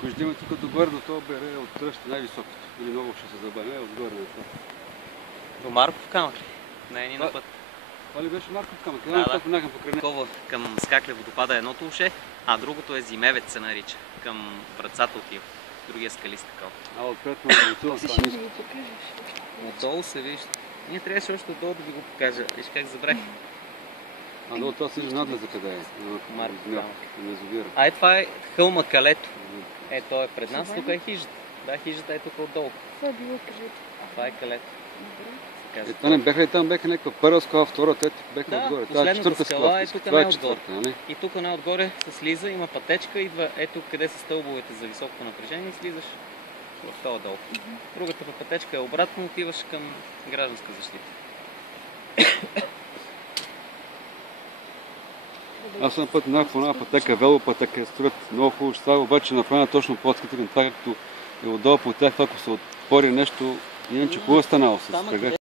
Ако ще има тук догоре до това бере, отстрани ще най-високото. Или много ще се забавя, отгоре на това. До Марков камък ли? Не, ни на път. Това ли беше Марков камък? Да. Такова към Скакле водопада едното уше, а другото е Зимевец се нарича. Към вратцата отива. Другия скалист такова. А отпред на отдолу това ниско. Отдолу се вижда. Ние трябваше още отдолу да ви го покажа. Виж как забрах. А долу това се надлеза къде е? Марков камък. камък. Това е хълма Калето. Той е пред нас, тук е хижата. Да, хижата е тук отдолу. Това е било, кажете. Това е Калето. Това не бяха ли там, бяха някаква първа скала, втора, трета бяха отгоре. Последната скала е тук най-отгоре. Нали? И тук най-отгоре се слиза, има пътечка, идва ето къде са стълбовете за високо напрежение и слизаш в това долу. Другата пътечка е обратно, отиваш към гражданска защита. Аз съм път минах по една пътека, велопътека, строят много хубаво ще става, обаче направена точно плоската към това, както е отдолу по тях, ако се отпори нещо, иначе хубаво станало с прега.